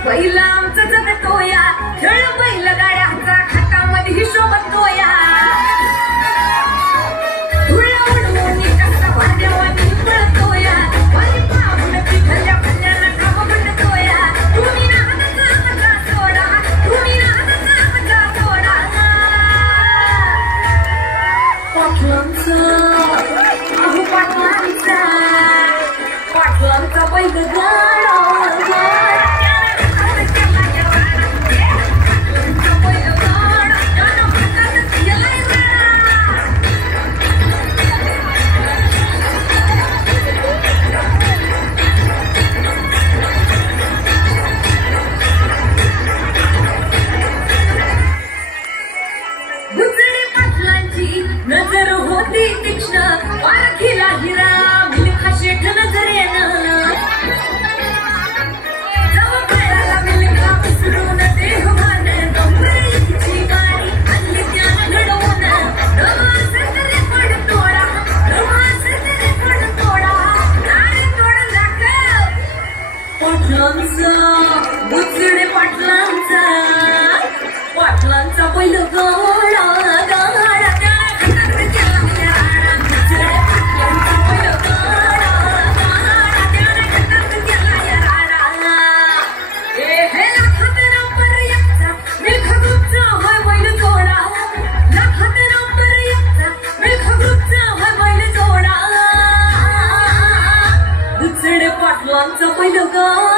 पहिला आमचा जगतोया खेळ बैलगाड्यांचा खातामध्ये हिशोब तोया धुळा उडवून कसा भांड्यावानी पळतोया वाली पाहून पिठल्या फल्याला खाव बनतोया तुम्ही नादाचा मजा सोडा तुम्ही नादाचा मजा सोडा पाटलांचा अहो पाटलांचा बैलगाडा नजर होती तीक्ष्ण पारखीला हिरा मिल्खा शेठ नजरेनं जवळ कळाला मिल्खा विसरून देहभान डोंगरीची गाडी आणली त्यानं घडवून रमास तरी पण तोडा रमास तरी पण तोडा नारे तोड दाखव पाटलांचा बुचडे पाटलांचा बैलगाडा पाटलांचा बैलगाडा